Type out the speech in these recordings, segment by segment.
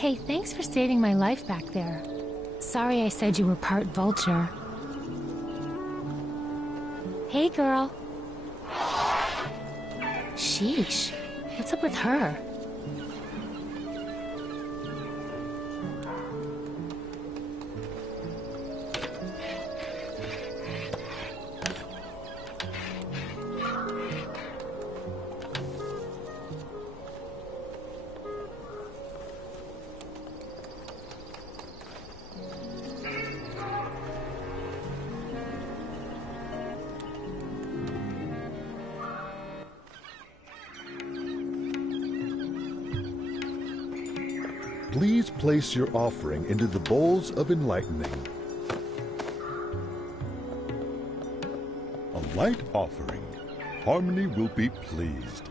Hey, thanks for saving my life back there. Sorry I said you were part vulture. Hey, girl. Sheesh. What's up with her? Please place your offering into the bowls of enlightening. A light offering. Harmony will be pleased.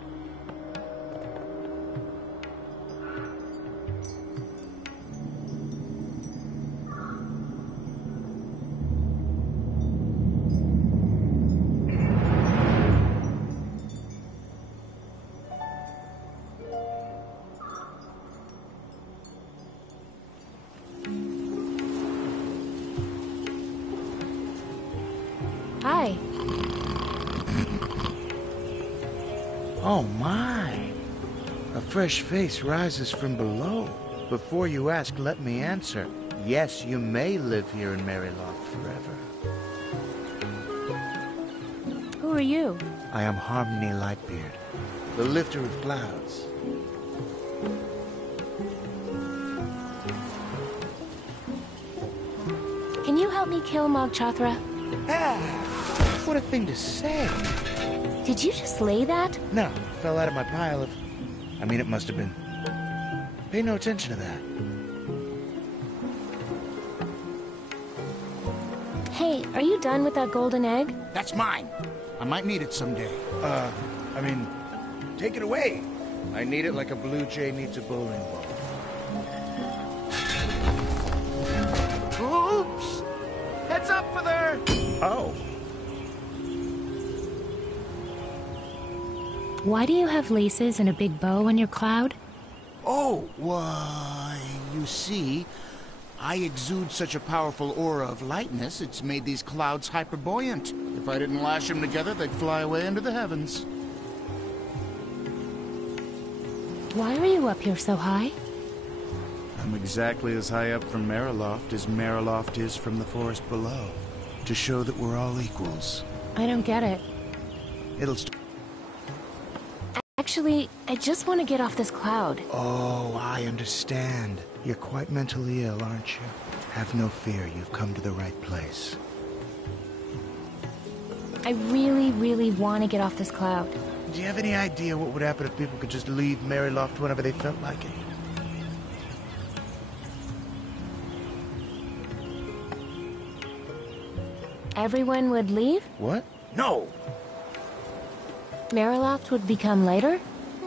Hi. Oh my! A fresh face rises from below. Before you ask, let me answer. Yes, you may live here in Maryloft forever. Who are you? I am Harmony Lightbeard, the lifter of clouds. Can you help me kill Mogchathra? Ah, what a thing to say. Did you just lay that? No, it fell out of my pile of... I mean, it must have been. Pay no attention to that. Hey, are you done with that golden egg? That's mine. I might need it someday. I mean, take it away. I need it like a blue jay needs a bowling ball. Oops! Heads up for there! Oh. Why do you have laces and a big bow on your cloud? Oh, why, you see, I exude such a powerful aura of lightness, it's made these clouds hyperbuoyant. If I didn't lash them together, they'd fly away into the heavens. Why are you up here so high? I'm exactly as high up from Maryloft as Maryloft is from the forest below. To show that we're all equals. I don't get it. It'll Actually, I just want to get off this cloud. Oh, I understand. You're quite mentally ill, aren't you? Have no fear, you've come to the right place. I really, really want to get off this cloud. Do you have any idea what would happen if people could just leave Maryloft whenever they felt like it? Everyone would leave? What? No! Maryloft would become lighter?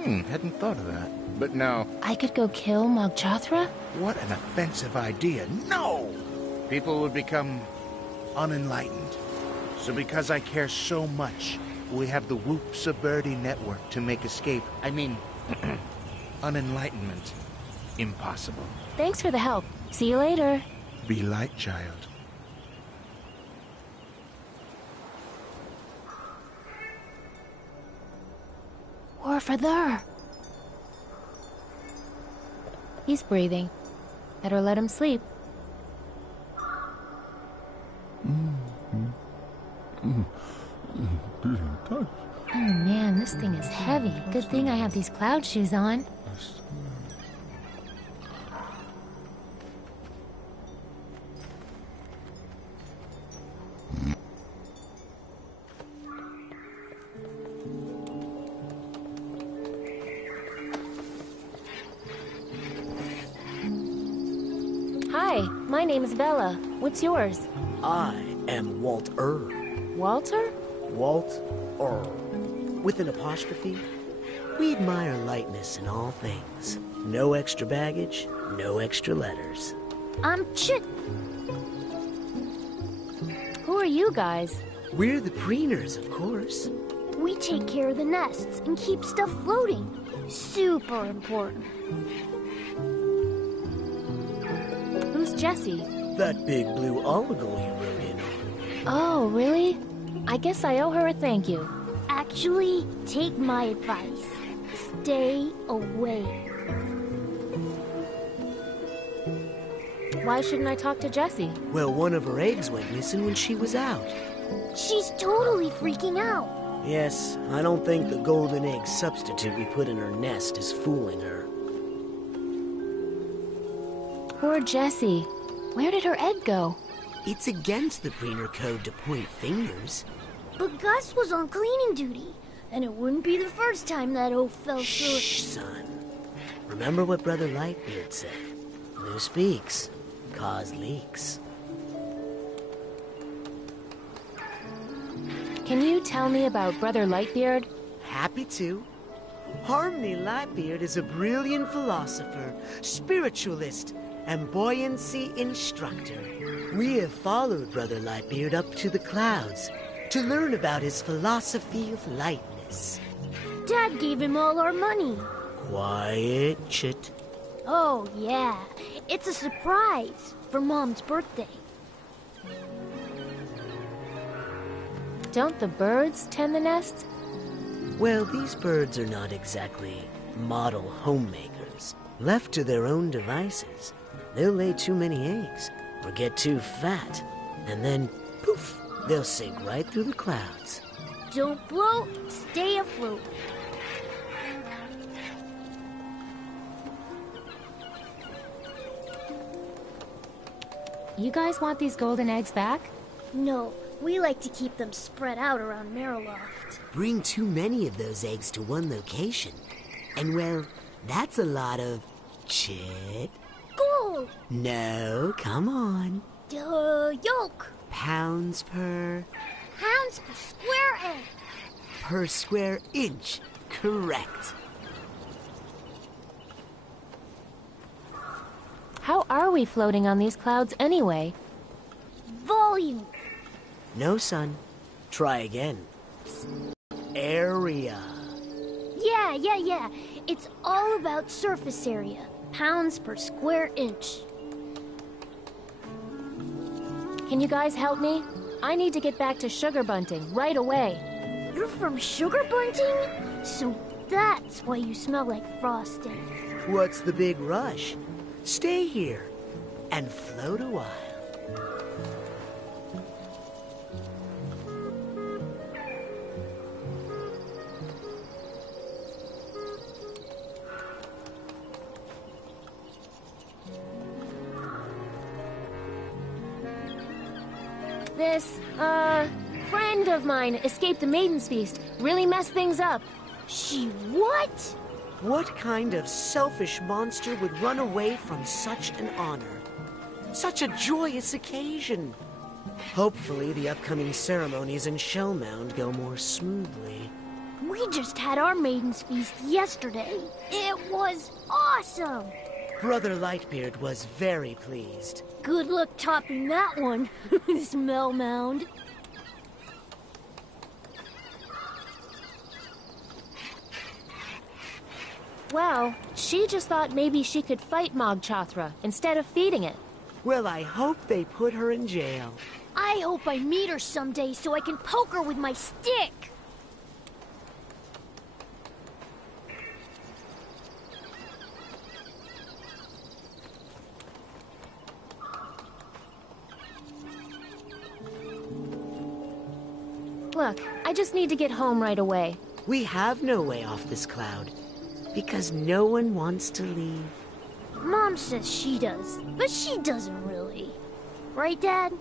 Hadn't thought of that. But no. I could go kill Mogchathra? What an offensive idea. No! People would become unenlightened. So because I care so much, we have the Whoops-a-Birdie network to make escape. I mean, unenlightenment impossible. Thanks for the help. See you later. Be light, child. Over there. He's breathing. Better let him sleep. Oh man, this thing is heavy. Good thing I have these cloud shoes on. Hi, my name is Bella. What's yours? I am Walter. Walter? Walt-er. With an apostrophe. We admire lightness in all things. No extra baggage, no extra letters. I'm Chit. Who are you guys? We're the preeners, of course. We take care of the nests and keep stuff floating. Super important. Who's Jessie? That big blue oligo you rode in on. Oh, really? I guess I owe her a thank you. Actually, take my advice. Stay away. Why shouldn't I talk to Jessie? Well, one of her eggs went missing when she was out. She's totally freaking out. Yes, I don't think the golden egg substitute we put in her nest is fooling her. Poor Jessie. Where did her egg go? It's against the Preener code to point fingers. But Gus was on cleaning duty, and it wouldn't be the first time that oaf fell through. Shh, son. Remember what Brother Lightbeard said. Who speaks, cause leaks. Can you tell me about Brother Lightbeard? Happy to. Harmony Lightbeard is a brilliant philosopher, spiritualist, and buoyancy instructor. We have followed Brother Lightbeard up to the clouds to learn about his philosophy of lightness. Dad gave him all our money. Quiet, Chit. Oh, yeah. It's a surprise for Mom's birthday. Don't the birds tend the nests? Well, these birds are not exactly model homemakers. Left to their own devices, they'll lay too many eggs or get too fat, and then, poof, they'll sink right through the clouds. Don't float, stay afloat. You guys want these golden eggs back? No, we like to keep them spread out around Mariloft. Bring too many of those eggs to one location, and well, that's a lot of Chit. Gold! No, come on. Yolk! Pounds per Pounds per square egg. per square inch. Correct. How are we floating on these clouds anyway? Volume. No, son. Try again. Area. Yeah. It's all about surface area. Pounds per square inch. Can you guys help me? I need to get back to sugar bunting right away. You're from Sugar Bunting? So that's why you smell like frosting. What's the big rush? Stay here and float a while. This, friend of mine escaped the Maiden's Feast. Really messed things up. She what? What kind of selfish monster would run away from such an honor? Such a joyous occasion. Hopefully the upcoming ceremonies in Shellmound go more smoothly. We just had our Maiden's Feast yesterday. It was awesome! Brother Lightbeard was very pleased. Good luck topping that one, Smell Mound. Well, she just thought maybe she could fight Mog Chothra instead of feeding it. Well, I hope they put her in jail. I hope I meet her someday so I can poke her with my stick. Look, I just need to get home right away. We have no way off this cloud, because no one wants to leave. Mom says she does, but she doesn't really. Right, Dad?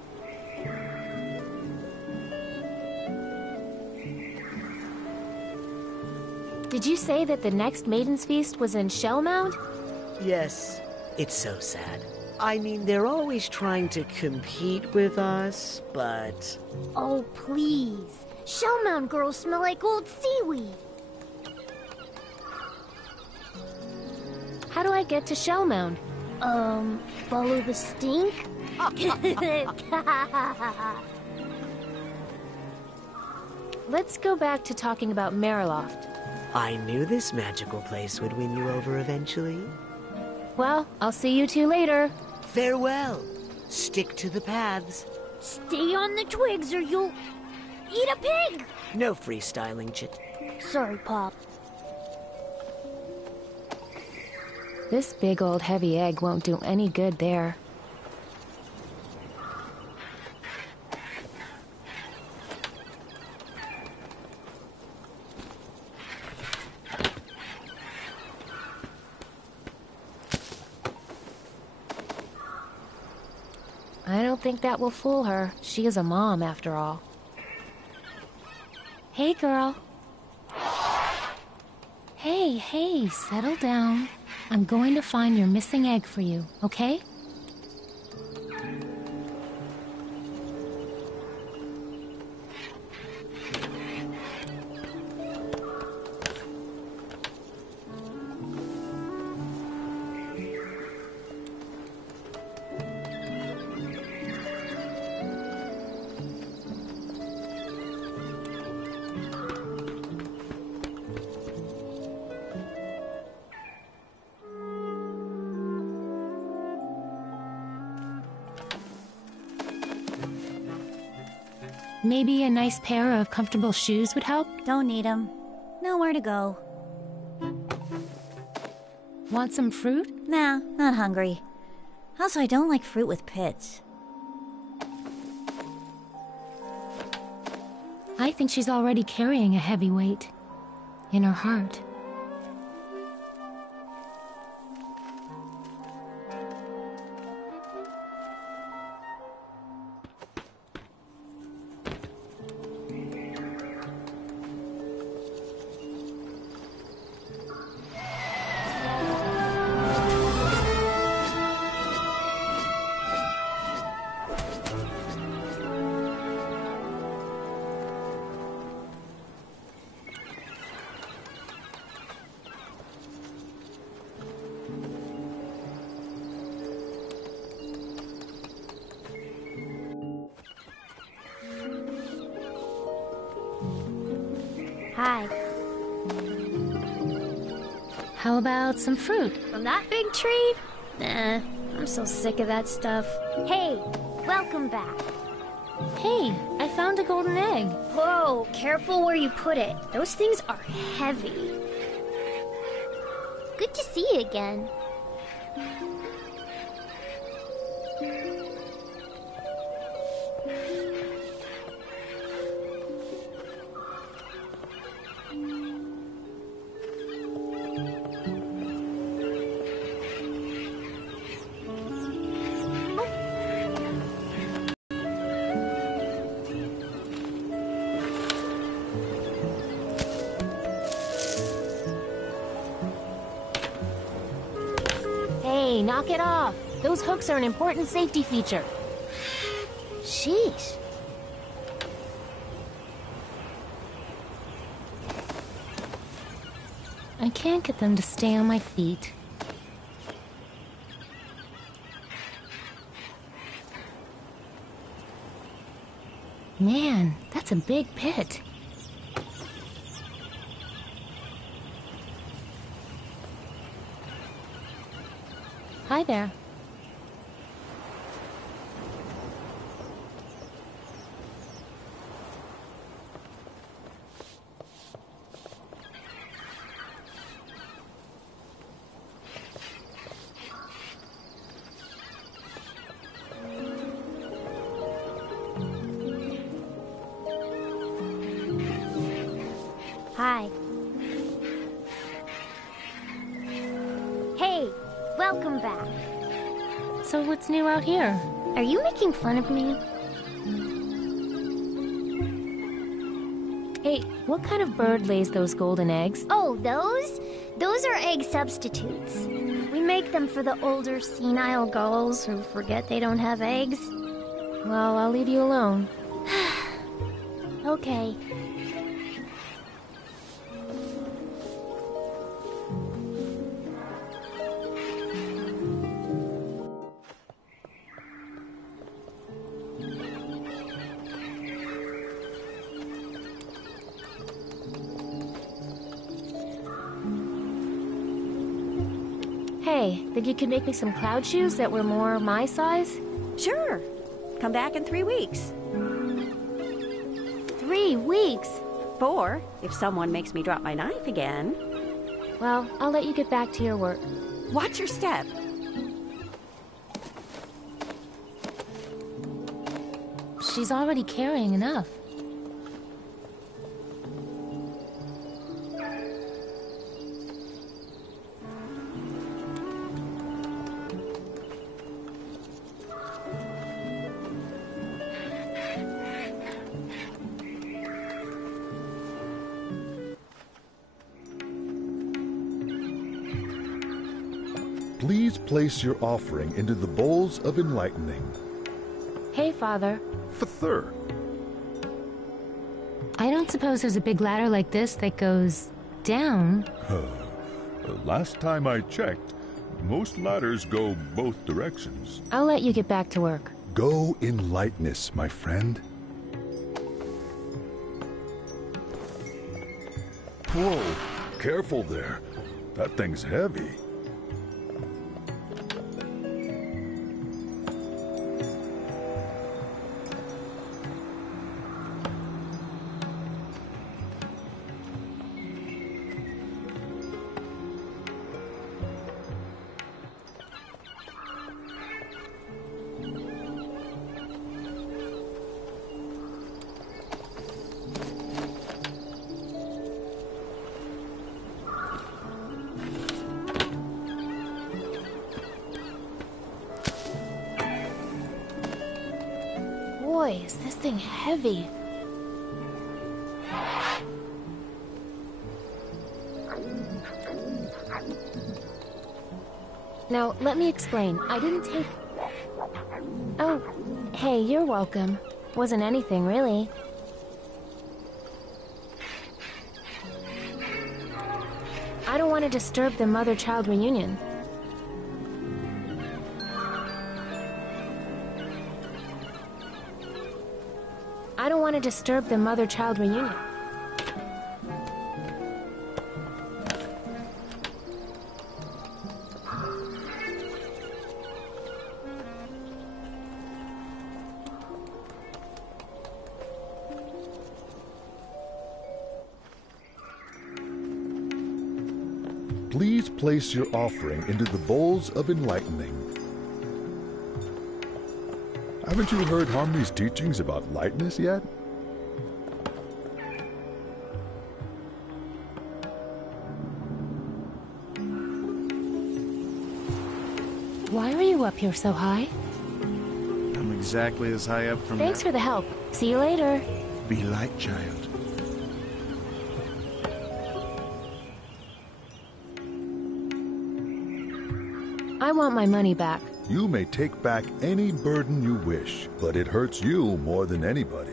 Did you say that the next Maiden's Feast was in Shellmound? Yes, it's so sad. I mean, they're always trying to compete with us, but... Oh, please. Shellmound girls smell like old seaweed. How do I get to Shellmound? Follow the stink? Let's go back to talking about Mariloft. I knew this magical place would win you over eventually. Well, I'll see you two later. Farewell. Stick to the paths. Stay on the twigs or you'll eat a pig! No freestyling, Chit. Sorry, Pop. This big old heavy egg won't do any good there. I don't think that will fool her. She is a mom, after all. Hey, girl. Hey, settle down. I'm going to find your missing egg for you, okay? Maybe a nice pair of comfortable shoes would help? Don't need 'em. Nowhere to go. Want some fruit? Nah, not hungry. Also, I don't like fruit with pits. I think she's already carrying a heavy weight in her heart. Hi. How about some fruit? From that big tree? Nah, I'm so sick of that stuff. Hey, welcome back. Hey, I found a golden egg. Whoa, careful where you put it. Those things are heavy. Good to see you again. Hey, knock it off. Those hooks are an important safety feature. Sheesh. I can't get them to stay on my feet. Man, that's a big pit. Hi there. Hi. Hey, welcome back. So what's new out here? Are you making fun of me? Hey, what kind of bird lays those golden eggs? Oh, those? Those are egg substitutes. We make them for the older senile girls who forget they don't have eggs. Well, I'll leave you alone. Okay. Hey, think you could make me some cloud shoes that were more my size? Sure. Come back in 3 weeks. 3 weeks? 4, if someone makes me drop my knife again. Well, I'll let you get back to your work. Watch your step. She's already carrying enough. Please place your offering into the bowls of enlightening. Hey, Father. Father. I don't suppose there's a big ladder like this that goes down. Last time I checked, most ladders go both directions. I'll let you get back to work. Go in lightness, my friend. Whoa, careful there. That thing's heavy. Boy, is this thing heavy. Now, let me explain. I didn't take... Oh, hey, you're welcome. Wasn't anything, really. I don't want to disturb the mother-child reunion. I don't want to disturb the mother-child reunion. Please place your offering into the bowls of enlightening. Haven't you heard Harmony's teachings about lightness yet? Why are you up here so high? I'm exactly as high up from Thanks there. for the help. See you later. Be light, child. I want my money back. You may take back any burden you wish, but it hurts you more than anybody.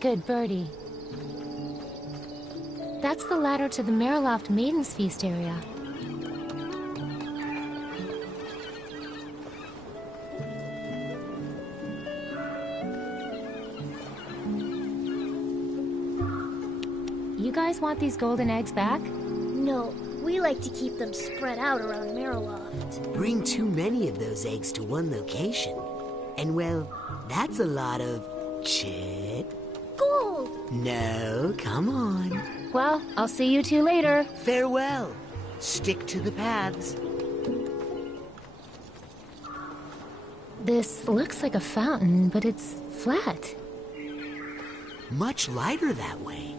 Good birdie. That's the ladder to the Mariloft Maiden's Feast area. You guys want these golden eggs back? No, we like to keep them spread out around Mariloft. Bring too many of those eggs to one location. And well, that's a lot of chit. Gold! No, come on. Well, I'll see you two later. Farewell. Stick to the paths. This looks like a fountain, but it's flat. Much lighter that way.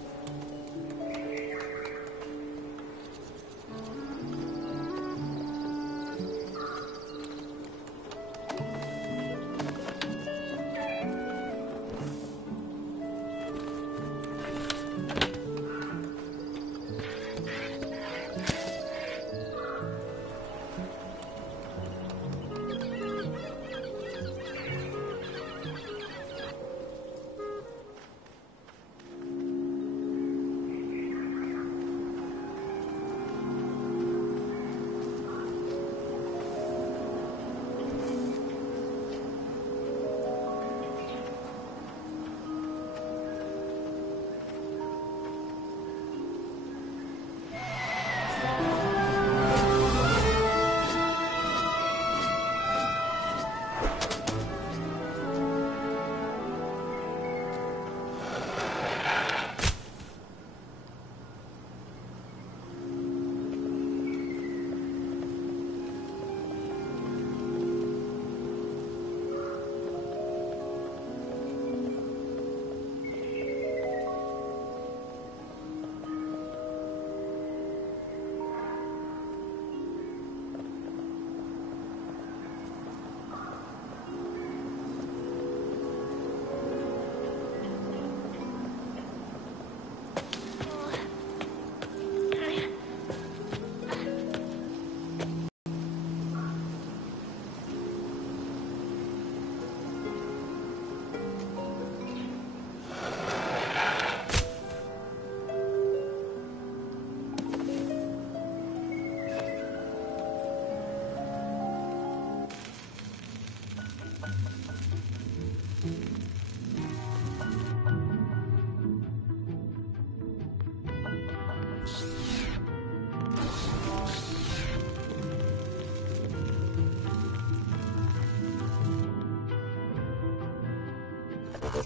Oh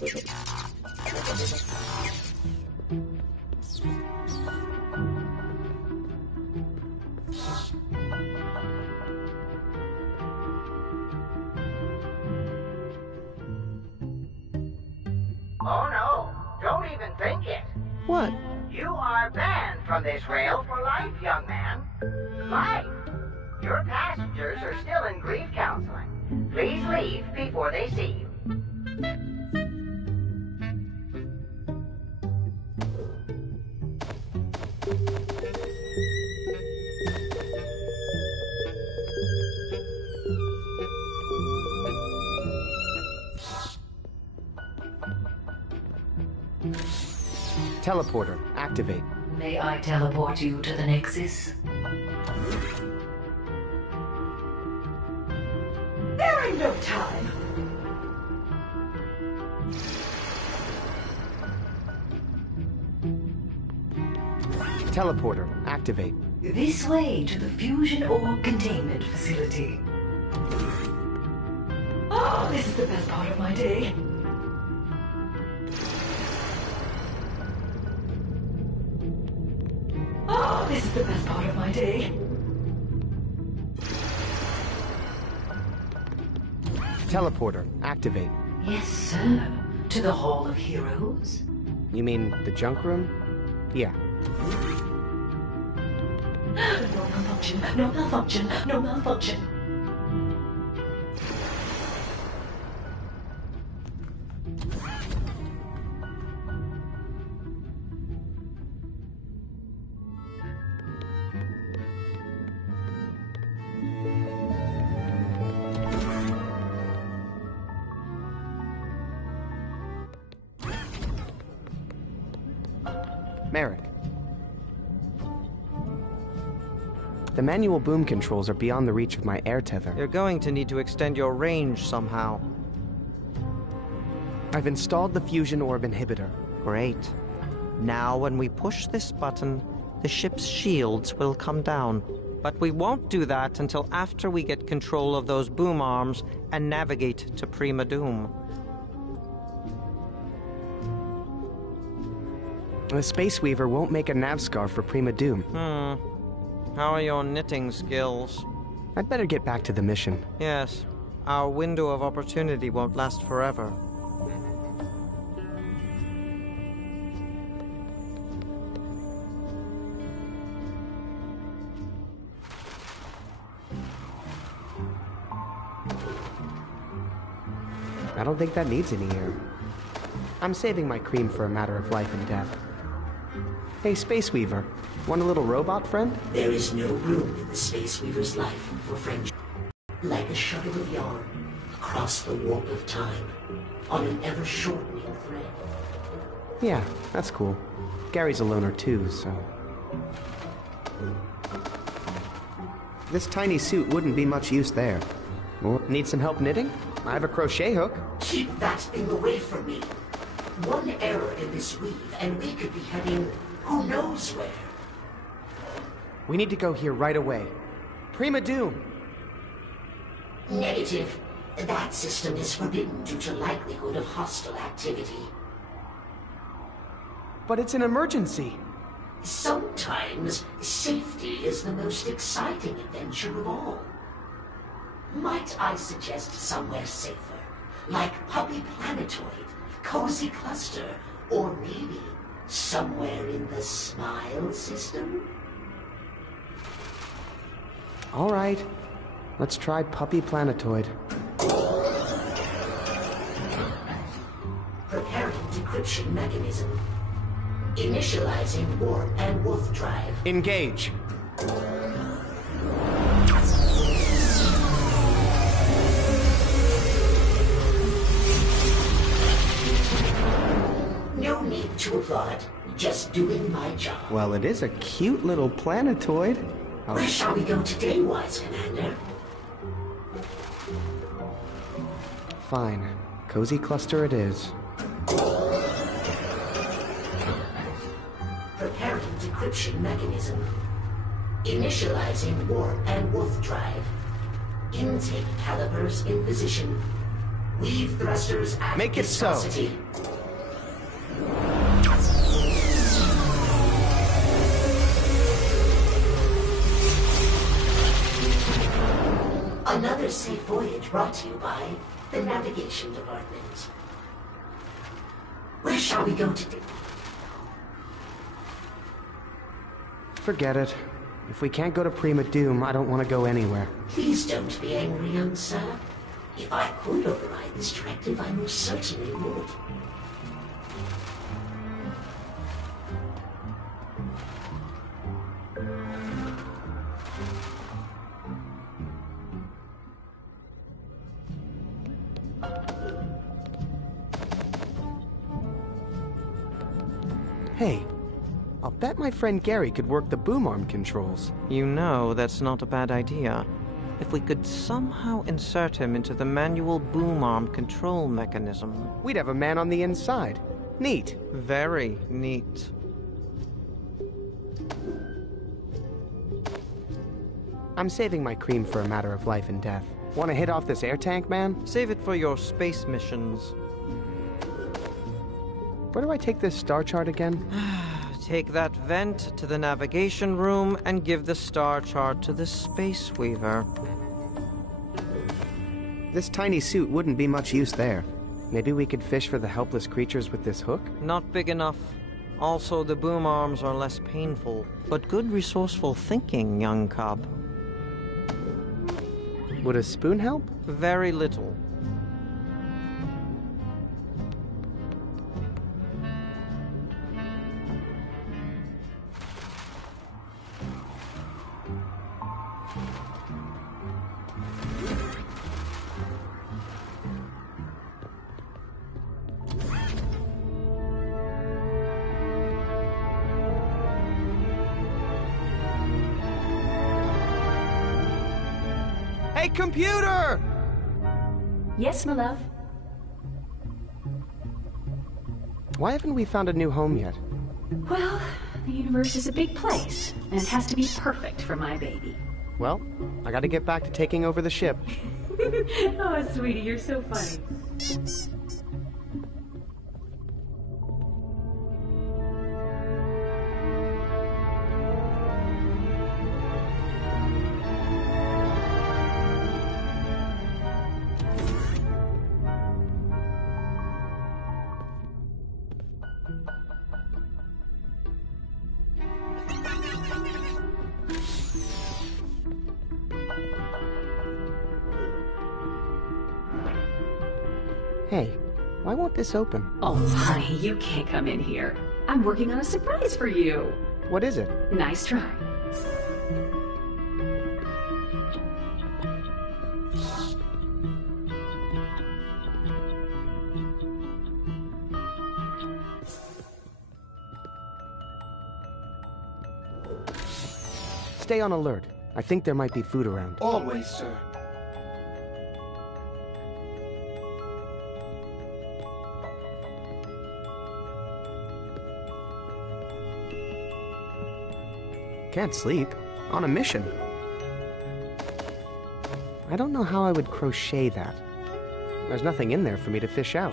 no, don't even think it. What? You are banned from this rail for life, young man. Life. Your passengers are still in grief counseling. Please leave before they see you. Teleporter, activate. May I teleport you to the Nexus? There ain't no time. Teleporter, activate. This way to the fusion orb containment facility. Oh, this is the best part of my day. Oh, this is the best part of my day. Teleporter, activate. Yes, sir. To the Hall of Heroes? You mean the junk room? Yeah. No malfunction, no malfunction, no malfunction. Merrick. The manual boom controls are beyond the reach of my air tether. You're going to need to extend your range somehow. I've installed the fusion orb inhibitor. Great. Now when we push this button, the ship's shields will come down. But we won't do that until after we get control of those boom arms and navigate to Prima Doom. The Space Weaver won't make a nav scarf for Prima Doom. How are your knitting skills? I'd better get back to the mission. Yes. Our window of opportunity won't last forever. I don't think that needs any air. I'm saving my cream for a matter of life and death. Hey, Space Weaver, want a little robot friend? There is no room in the Space Weaver's life for friendship. Like a shuttle of yarn, across the warp of time, on an ever-shortening thread. Yeah, that's cool. Gary's a loner too, so... This tiny suit wouldn't be much use there. Well, need some help knitting? I have a crochet hook. Keep that thing away from me. One error in this weave, and we could be heading who knows where. We need to go here right away. Prima Doom! Negative. That system is forbidden due to likelihood of hostile activity. But it's an emergency. Sometimes safety is the most exciting adventure of all. Might I suggest somewhere safer, like Puppy Planetoid, Cozy Cluster, or maybe somewhere in the Smile system? All right, let's try Puppy Planetoid. Preparing decryption mechanism. Initializing warp and wolf drive. Engage. No need to applaud. Just doing my job. Well, it is a cute little planetoid. Oh. Where shall we go today, wise commander? Fine. Cozy Cluster it is. Preparing decryption mechanism. Initializing warp and wolf drive. Intake calipers in position. Weave thrusters at Make it so. viscosity. Another safe voyage brought to you by the Navigation Department. Where shall we go today? Forget it. If we can't go to Prima Doom, I don't want to go anywhere. Please don't be angry, young sir. If I could override this directive, I most certainly would. Hey, I'll bet my friend Gary could work the boom arm controls. You know that's not a bad idea. If we could somehow insert him into the manual boom arm control mechanism. We'd have a man on the inside. Neat. Very neat. I'm saving my cream for a matter of life and death. Want to hit off this air tank, man? Save it for your space missions. Where do I take this star chart again? Take that vent to the navigation room and give the star chart to the Space Weaver. This tiny suit wouldn't be much use there. Maybe we could fish for the helpless creatures with this hook? Not big enough. Also, the boom arms are less painful, but good resourceful thinking, young cub. Would a spoon help? Very little. Hey, computer! Yes, my love? Why haven't we found a new home yet? Well, the universe is a big place, and it has to be perfect for my baby. Well, I gotta get back to taking over the ship. Oh, sweetie, you're so funny. Hey, why won't this open? Oh, honey, you can't come in here. I'm working on a surprise for you. What is it? Nice try. Stay on alert. I think there might be food around. Always, sir. Can't sleep. On a mission. I don't know how I would crochet that. There's nothing in there for me to fish out.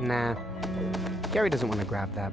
Nah. Gary doesn't want to grab that.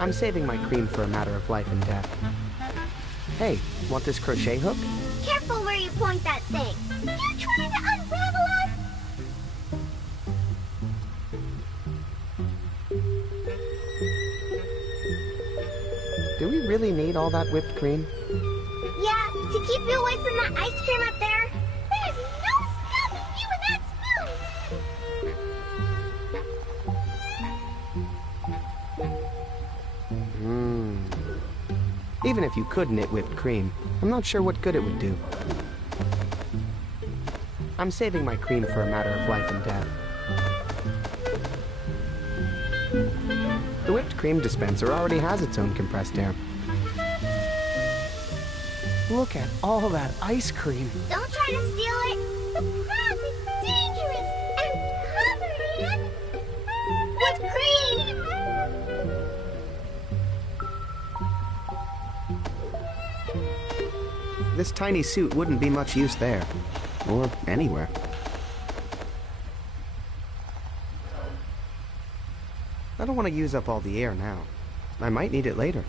I'm saving my cream for a matter of life and death. Hey, want this crochet hook? Careful where you point that thing. You trying to unravel us? Do we really need all that whipped cream? Yeah, to keep you away from that ice cream up there. There's no stopping you with that spoon! Even if you could knit whipped cream, I'm not sure what good it would do. I'm saving my cream for a matter of life and death. The whipped cream dispenser already has its own compressed air. Look at all that ice cream. Don't try to steal it. The path is dangerous and covered in whipped cream. This tiny suit wouldn't be much use there. Or anywhere. I don't want to use up all the air now. I might need it later.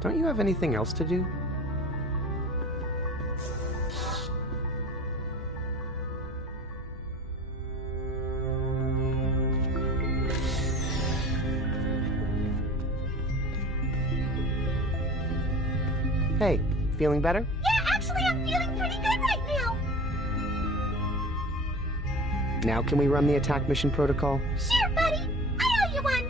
Don't you have anything else to do? Hey, feeling better? Yeah, actually, I'm feeling pretty good right now. Now can we run the attack mission protocol? Sure, buddy. I owe you one.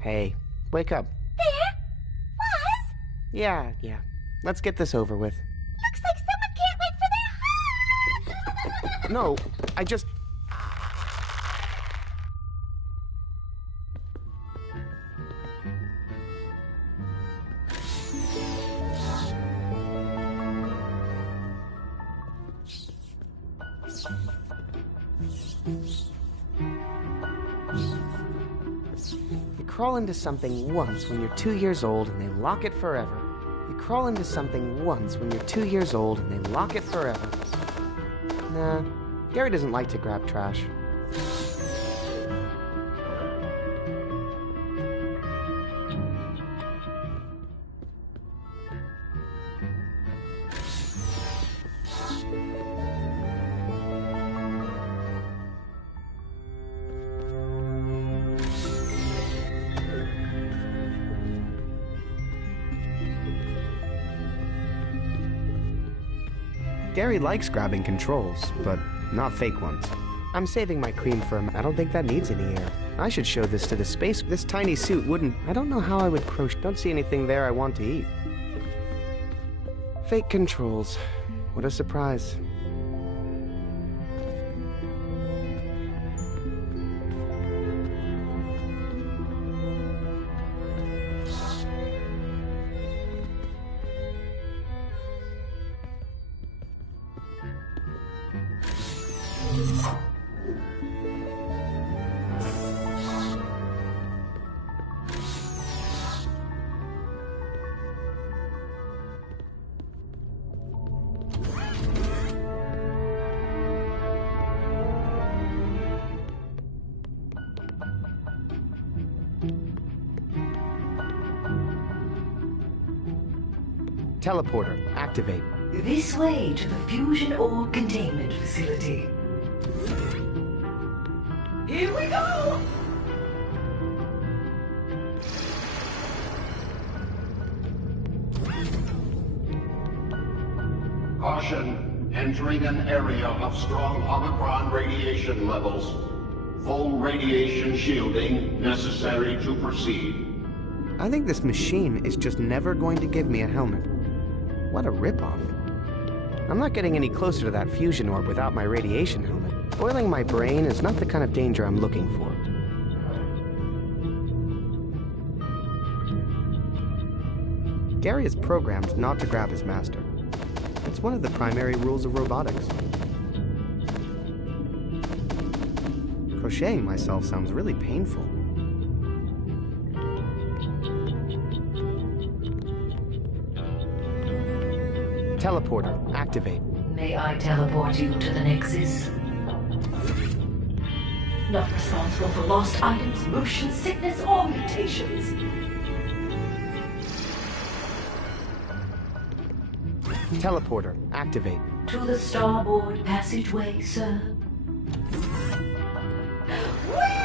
Hey, wake up. There? Buzz? Yeah. Let's get this over with. Looks like someone can't wait for their... No, I just... You crawl into something once when you're 2 years old and they lock it forever. You crawl into something once when you're 2 years old and they lock it forever. Nah, Gary doesn't like to grab trash. Gary likes grabbing controls, but not fake ones. I'm saving my cream for him. I don't think that needs any air. I should show this to the space. This tiny suit wouldn't... I don't know how I would crochet. Don't see anything there I want to eat. Fake controls. What a surprise. Teleporter, activate. This way to the fusion ore containment facility. Here we go! Caution, entering an area of strong Omicron radiation levels. Full radiation shielding necessary to proceed. I think this machine is just never going to give me a helmet. What a ripoff. I'm not getting any closer to that fusion orb without my radiation helmet. Boiling my brain is not the kind of danger I'm looking for. Gary is programmed not to grab his master. It's one of the primary rules of robotics. Crocheting myself sounds really painful. Teleporter, activate. May I teleport you to the Nexus? Not responsible for lost items, motion sickness, or mutations. Teleporter, activate. To the starboard passageway, sir. Whee!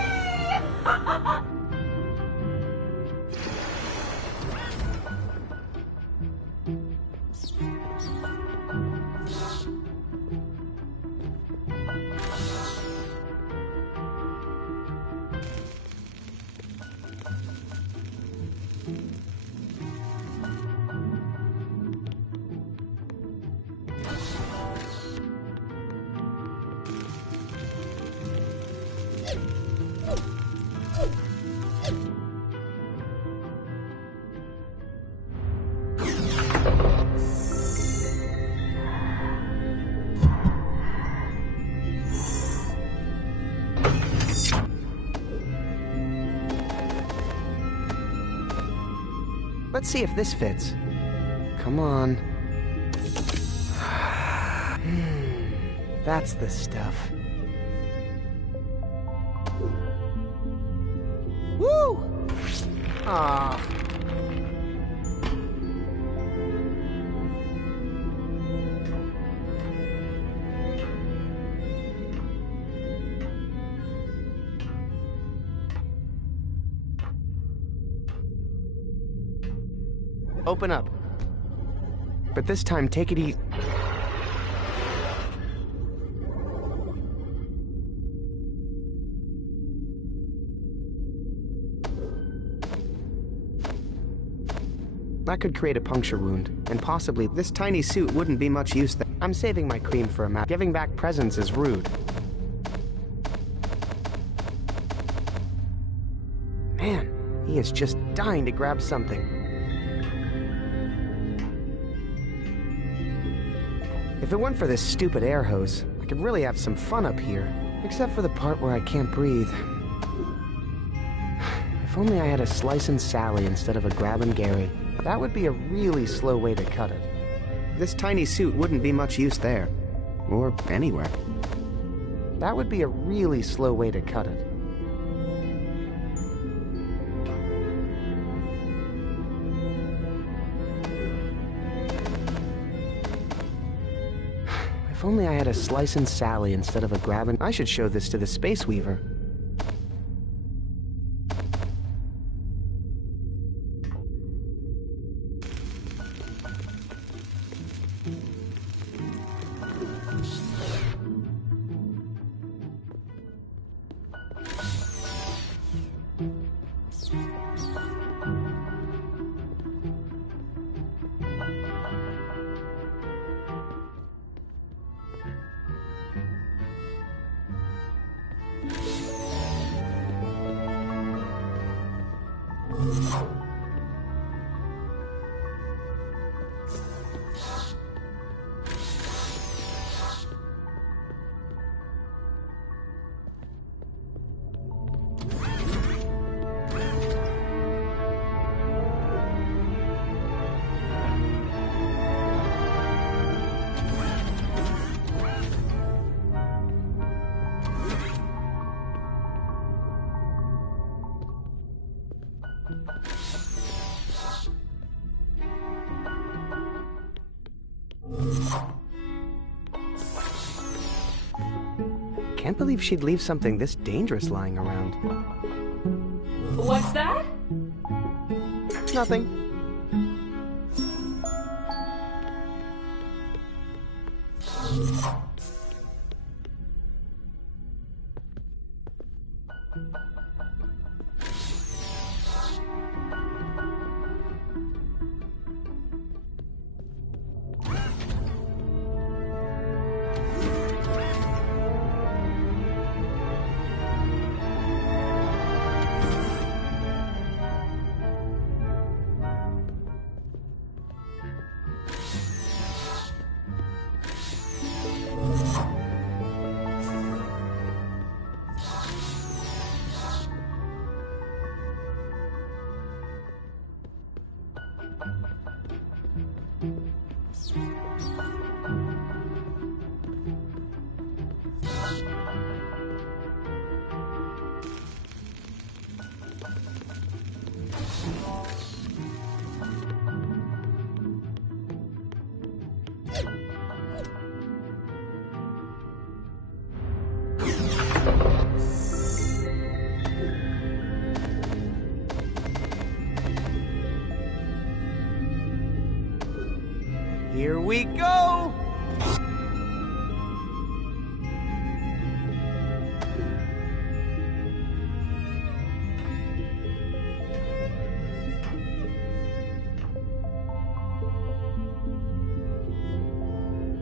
Let's see if this fits. Come on. That's the stuff. Woo! Ah. Open up. But this time, take it easy. That could create a puncture wound, and possibly this tiny suit wouldn't be much use. I'm saving my cream for a map. Giving back presents is rude. Man, he is just dying to grab something. If it weren't for this stupid air hose, I could really have some fun up here. Except for the part where I can't breathe. If only I had a Slice and Sally instead of a Grab and Gary. That would be a really slow way to cut it. This tiny suit wouldn't be much use there. Or anywhere. That would be a really slow way to cut it. If only I had a Slice and Sally instead of a Grab and... I should show this to the Space Weaver. Can't believe she'd leave something this dangerous lying around. What's that? Nothing. we go!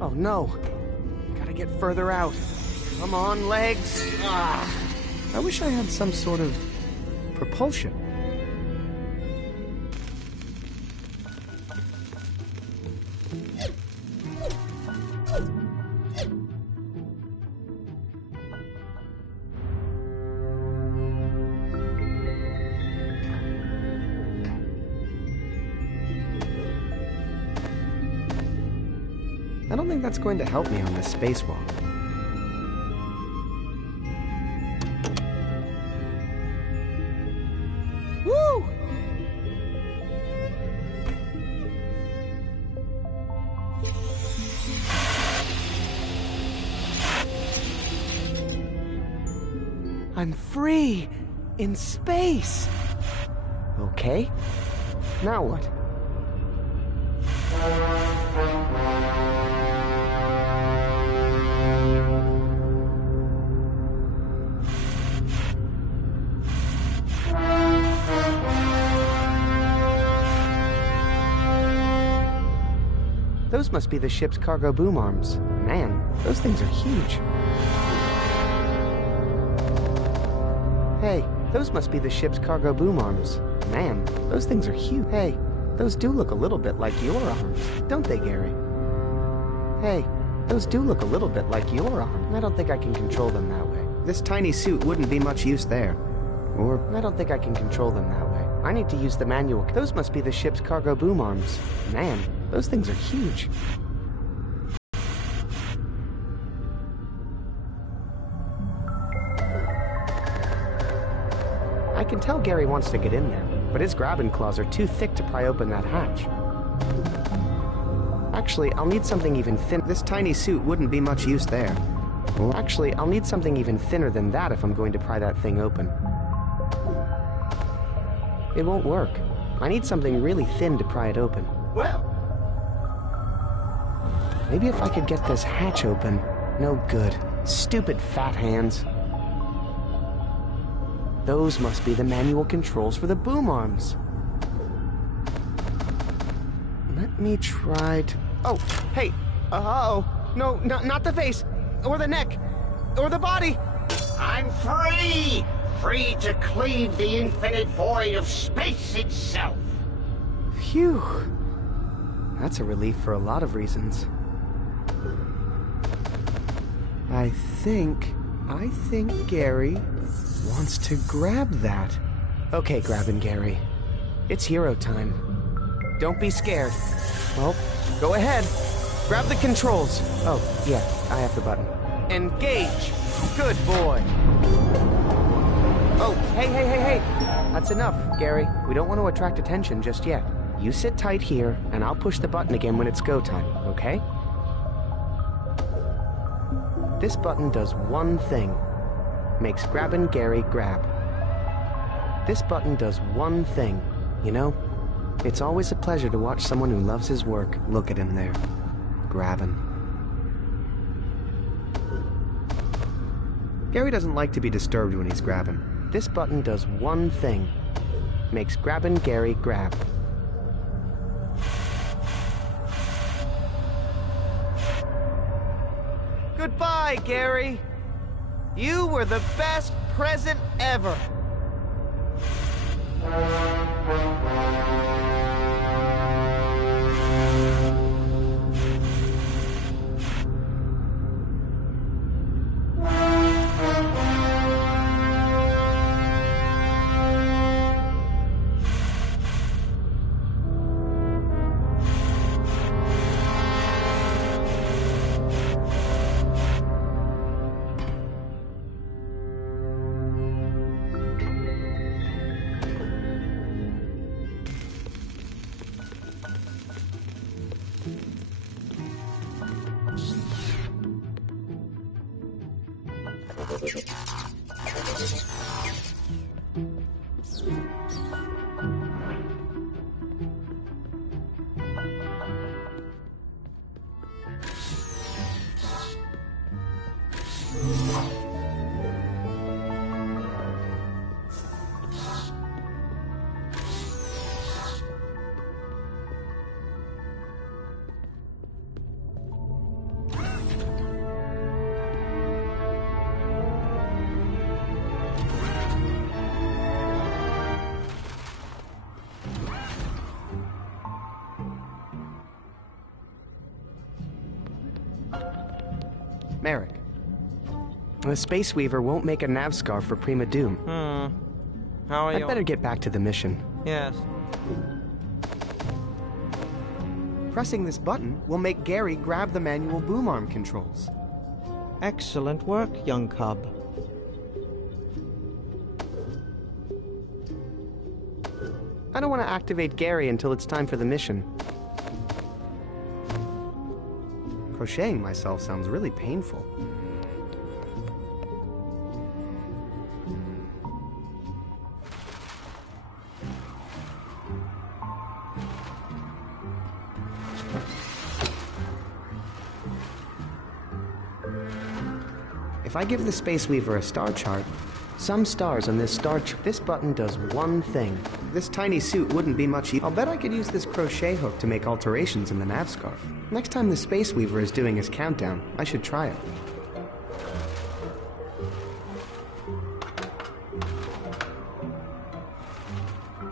Oh no! Gotta get further out. Come on, legs! Ah. I wish I had some sort of propulsion. I don't think that's going to help me on this spacewalk. Woo! I'm free! In space! Okay. Now what? Those must be the ship's cargo boom arms. Man, those things are huge. Hey, those must be the ship's cargo boom arms. Man, those things are huge. Hey, those do look a little bit like your arms, don't they, Gary? Hey, those do look a little bit like your arms. I don't think I can control them that way. This tiny suit wouldn't be much use there. Or, I don't think I can control them that way. I need to use the manual. Those must be the ship's cargo boom arms. Man, those things are huge. I can tell Gary wants to get in there, but his grabbing claws are too thick to pry open that hatch. Actually, I'll need something even thin. This tiny suit wouldn't be much use there. Actually, I'll need something even thinner than that if I'm going to pry that thing open. It won't work. I need something really thin to pry it open. Well, maybe if I could get this hatch open. No good. Stupid fat hands. Those must be the manual controls for the boom arms. Let me try to... Oh, hey! Uh-oh! No, not the face! Or the neck! Or the body! I'm free! Free to cleave the infinite void of space itself! Phew. That's a relief for a lot of reasons. I think Gary wants to grab that. Okay, Grabbin' Gary. It's hero time. Don't be scared. Well, go ahead. Grab the controls. Oh, yeah, I have the button. Engage! Good boy. Oh, hey. That's enough, Gary. We don't want to attract attention just yet. You sit tight here, and I'll push the button again when it's go time, okay? This button does one thing. Makes Grabbin' Gary grab. This button does one thing. You know, it's always a pleasure to watch someone who loves his work. Look at him there. Grabbin'. Gary doesn't like to be disturbed when he's grabbing. This button does one thing. Makes Grabbin' Gary grab. Goodbye, Gary. You were the best present ever. Merrick. The Space Weaver won't make a nav scarf for Prima Doom. How are you? I'd better get back to the mission. Yes. Pressing this button will make Gary grab the manual boom arm controls. Excellent work, young cub. I don't want to activate Gary until it's time for the mission. Crocheting myself sounds really painful. If I give the Space Weaver a star chart, some stars on this star chart, this button does one thing. This tiny suit wouldn't be much. I'll bet I could use this crochet hook to make alterations in the nav scarf. Next time the Space Weaver is doing his countdown, I should try it.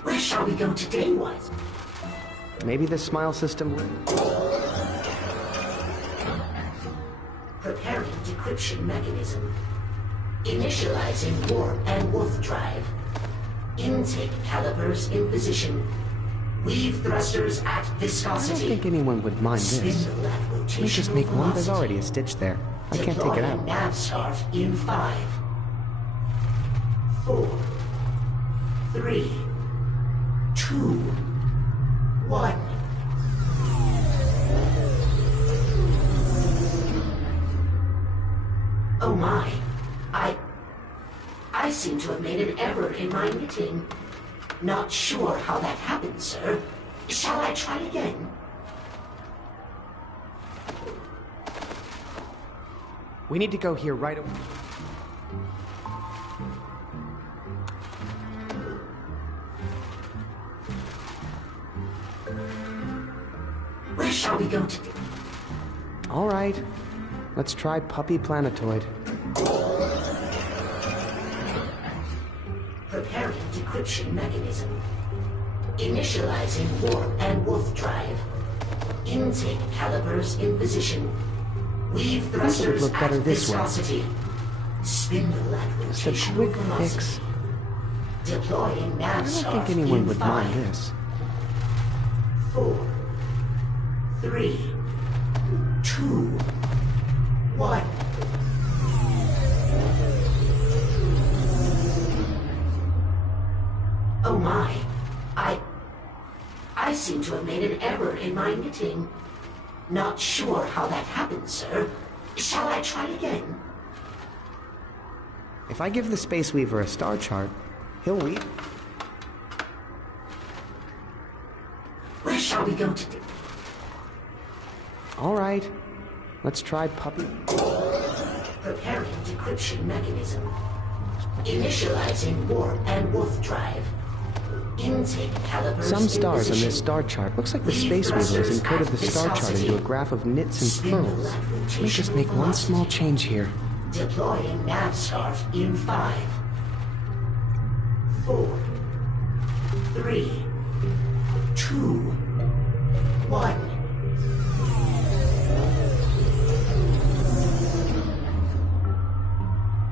Where shall we go today, Wise? Maybe the smile system will... Preparing decryption mechanism. Initializing warp and wolf drive. Intake calipers in position. Weave thrusters at I viscosity. don't think anyone would mind this. Let me just make one. There's already a stitch there. I can't take it out. Nav scarf in 5, 4, 3, 2, 1. Oh my. I seem to have made an error in my knitting. Not sure how that happened, sir. Shall I try again? We need to go here right away. Where shall we go today? All right. Let's try Puppy Planetoid. Preparing decryption mechanism. Initializing warp and wolf drive. Intake calipers in position. Weave I think it would thrusters look better at this way. viscosity. Spindle at Just a rotational quick velocity. fix. Deploying I nav don't scarf think anyone in would 5, mind this. 4, 3, 2, 1. Oh my. I seem to have made an error in my knitting. Not sure how that happened, sir. Shall I try again? If I give the Space Weaver a star chart, he'll weep. Where shall we go today? All right. Let's try Puppy. Preparing decryption mechanism. Initializing warp and wolf drive. Intake calipers Some stars in on this position. star chart. Looks like the Space Weaver has encoded the star chart into a graph of knits and pearls. Let me just make one small change here. Deploying nav scarf in 5, 4, 3, 2, 1.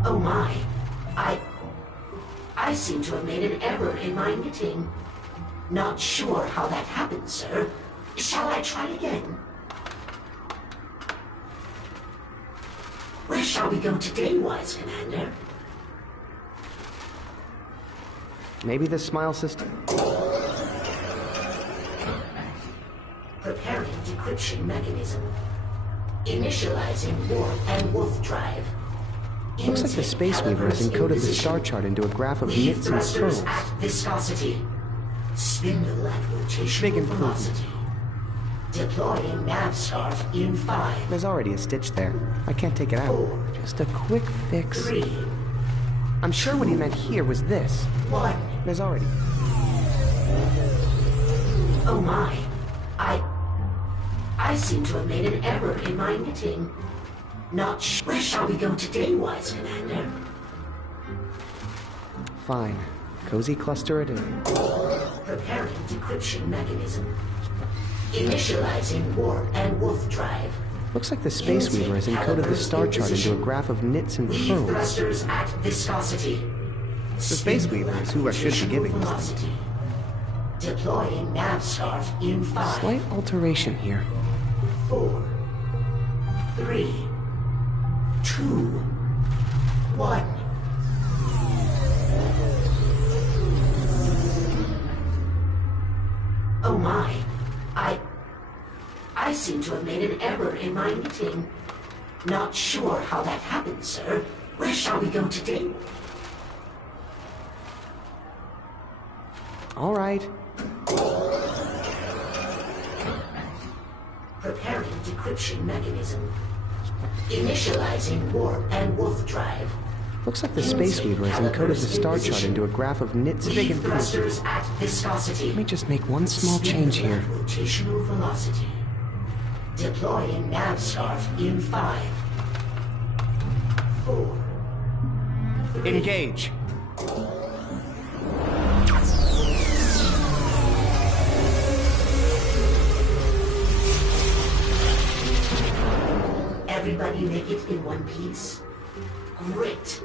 Oh my. I seem to have made an error in my knitting. Not sure how that happened, sir. Shall I try again? Where shall we go today, Wise Commander? Maybe the smile system. Preparing decryption mechanism. Initializing warp and wolf drive. Looks like the Space Weaver has encoded the star chart into a graph of Weave knits and thrusters pearls. at viscosity. Spindle at rotational Big improvement. velocity. Deploying nav scarf in 5, There's already a stitch there. I can't take it out. Just a quick fix. 3, I'm sure what he meant here was this. 1. There's already... Oh my. I seem to have made an error in my knitting. Not sure. Where shall we go today, Wise Commander? Fine. Cozy cluster it in. Preparing decryption mechanism. Initializing warp and wolf drive. Looks like the Space Weaver has encoded the star chart into a graph of nits and Leave pearls. thrusters at viscosity. The Space Weaver is who I should be giving this thing to. Deploying nav scarf in 5. Slight alteration here. 4, 3, 2, 1. Oh my. I seem to have made an error in my knitting. Not sure how that happened, sir. Where shall we go today? All right. Preparing decryption mechanism. Initializing warp and wolf drive. Looks like the Space Weaver has encoded the star chart into a graph of nits big and thrusters at viscosity. Let me just make one small change here. Rotational velocity. Deploying nav scarf in 5, 4. 3. Engage. Everybody make it in one piece? Great.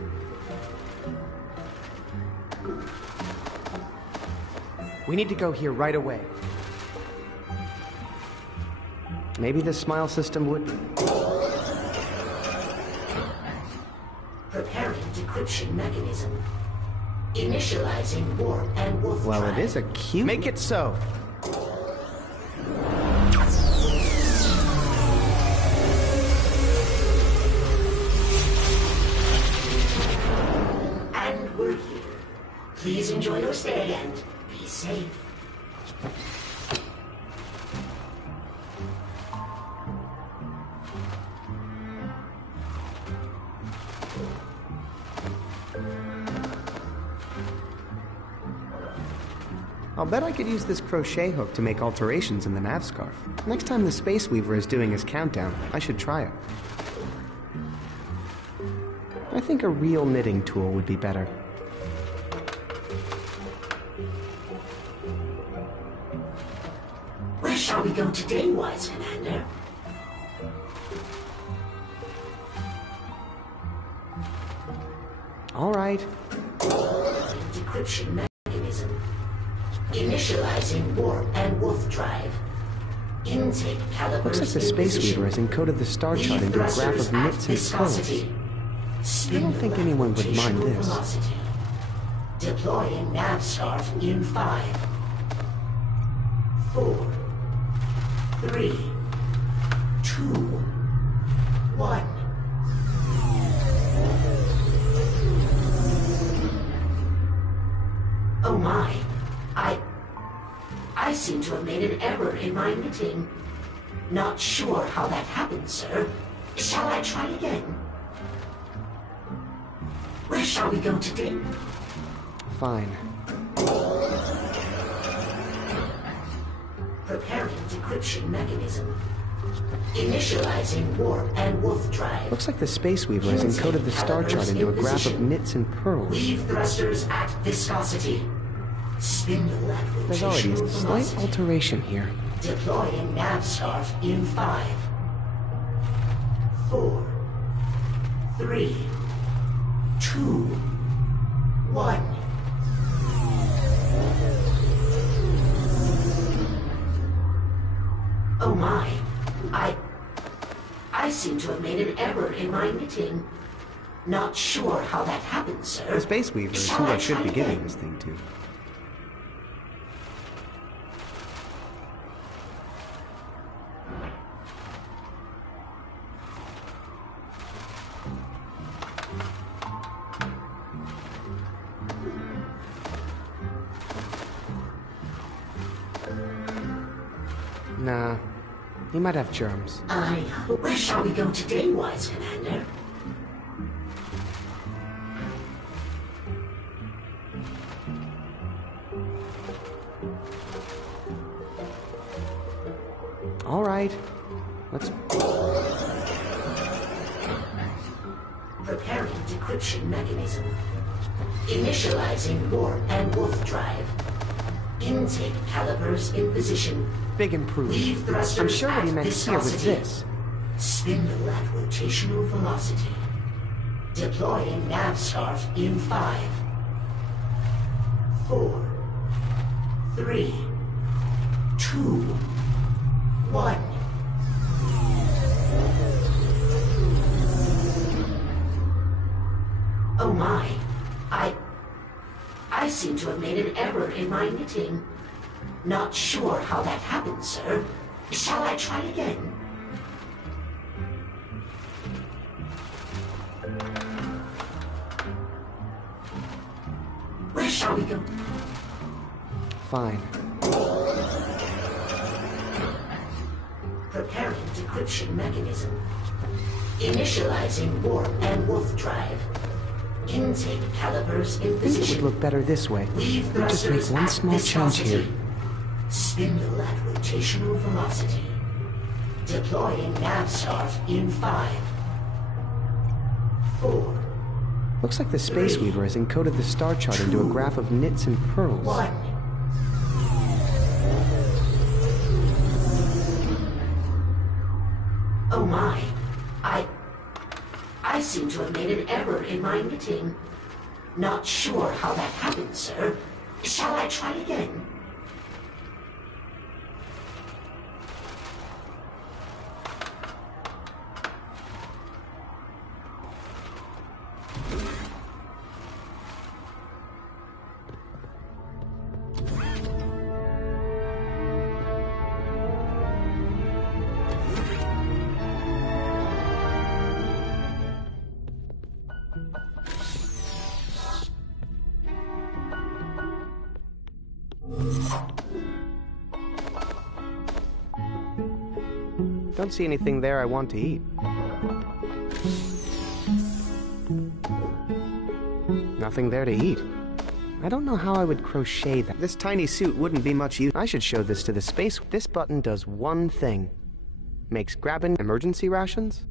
We need to go here right away. Maybe the smile system would... Preparing decryption mechanism. Initializing warp and wolf Well, drive. it is a cute... Make it so. And we're here. Please enjoy your stay and be safe. I'll bet I could use this crochet hook to make alterations in the nav scarf. Next time the Space Weaver is doing his countdown, I should try it. I think a real knitting tool would be better. Where shall we go today, wise commander? All right. Decryption mechanism. Initializing warp and wolf drive. Intake calibers. Looks like the Space Weaver has encoded the star chart into a graph of nits and pearls. I don't think anyone would mind this. Velocity. Deploying nav scarf in 5, 4, 3, 2, 1. Oh my. I seem to have made an error in my knitting. Not sure how that happened, sir. Shall I try again? Where shall we go today? Fine. Preparing decryption mechanism. Initializing warp and wolf drive. Looks like the Space Weaver has encoded the star chart into a graph of nits and pearls. Leave thrusters at viscosity. Spindle at rotational There's already a slight velocity. alteration here. Deploying nav scarf in 5, 4, 3, 2, 1. Oh my. I seem to have made an error in my knitting. Not sure how that happened, sir. The Space Weaver is who I should be giving this thing to. Nah, he might have germs. Where shall we go today, wise commander? All right, let's... Preparing decryption mechanism. Initializing warp and wolf drive. Intake calibers in position. Big improvement. Leave thrusters I'm sure what he at meant here was viscosity. this. Spindle at rotational velocity. Deploying nav scarf in 5, 4, 3, 2, 1. Oh my. I seem to have made an error in my knitting. Not sure how that happened, sir. Shall I try again? Where shall we go? Fine. Preparing decryption mechanism. Initializing warp and wolf drive. Intake calipers in I think it position. would look better this way. Weave Just make thrusters one at small change here. viscosity. Spindle at rotational velocity. Deploying nav scarf in 5, 4, Looks like the Space Weaver has encoded the star chart into a graph of knits and pearls. 1. Oh my. I seem to have made an error in my knitting. Not sure how that happened, sir. Shall I try again? Don't see anything there I want to eat. Nothing there to eat. I don't know how I would crochet that. This tiny suit wouldn't be much use. I should show this to the space. This button does one thing. Makes grabbing emergency rations?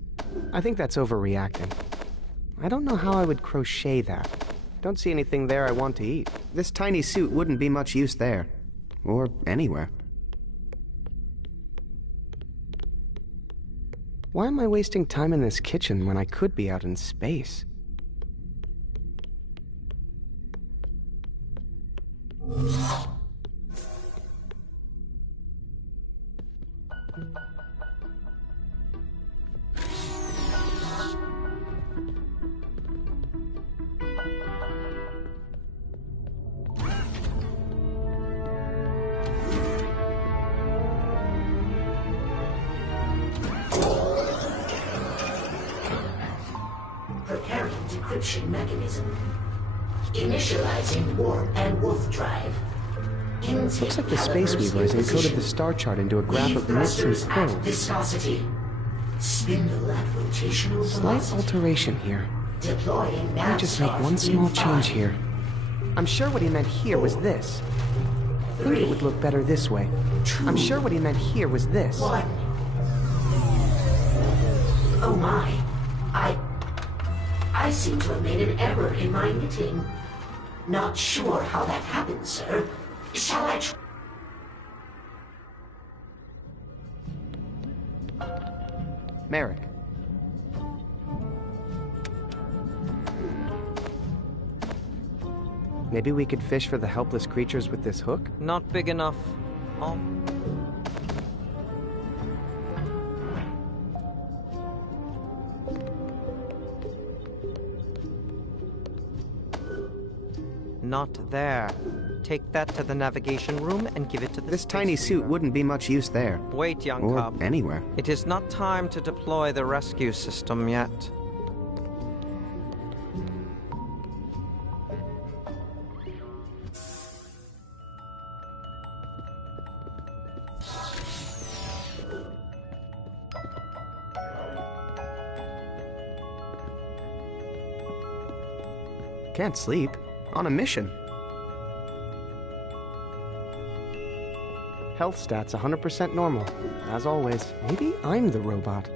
I think that's overreacting. I don't know how I would crochet that. Don't see anything there I want to eat. This tiny suit wouldn't be much use there. Or anywhere. Why am I wasting time in this kitchen when I could be out in space? Preparing decryption mechanism. Initializing warp and wolf drive. Looks like the Space Weaver has encoded the star chart into a graph of knits and pearls. Viscosity. Spindle at rotational Slight velocity. alteration here. Deploying Let me just make one small change here. I'm sure what he meant here was this. I think it would look better this way. I'm sure what he meant here was this. 1. Oh my. I seem to have made an error in my knitting. Not sure how that happened, sir. Shall I try? Merrick. Maybe we could fish for the helpless creatures with this hook? Not big enough. Oh. Not there. Take that to the navigation room and give it to the This tiny suit wouldn't be much use there. Wait, young or cub. Anywhere. It is not time to deploy the rescue system yet. Can't sleep. On a mission. Health stats 100% normal. As always, maybe I'm the robot.